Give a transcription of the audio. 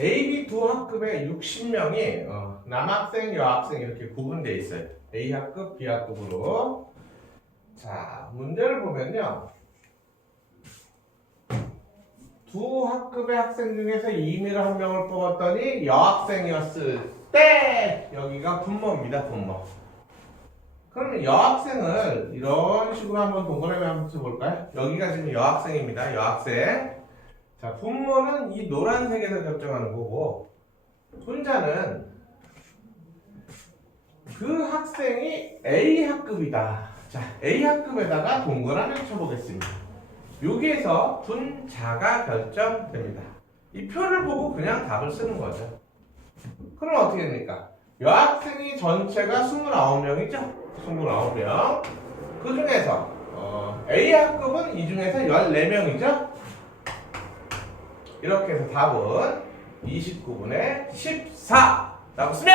A, B 두 학급에 60명이 어, 남학생, 여학생 이렇게 구분되어 있어요. A 학급, B 학급으로. 자, 문제를 보면요. 두 학급의 학생 중에서 임의로 한 명을 뽑았더니 여학생이었을 때 여기가 분모입니다, 분모. 그러면 여학생을 이런 식으로 한번 동그라미 한번 쳐볼까요? 여기가 지금 여학생입니다, 여학생. 자, 분모는 이 노란색에서 결정하는 거고, 혼자는 그 학생이 A 학급이다. 자, A 학급에다가 동그라미를 쳐보겠습니다. 여기에서 분자가 결정됩니다. 이 표를 보고 그냥 답을 쓰는 거죠. 그럼 어떻게 됩니까? 여학생이 전체가 29명이죠? 29명. 그 중에서 어, A 학급은 이 중에서 14명이죠? 이렇게 해서 답은 29분의 14 라고 쓰면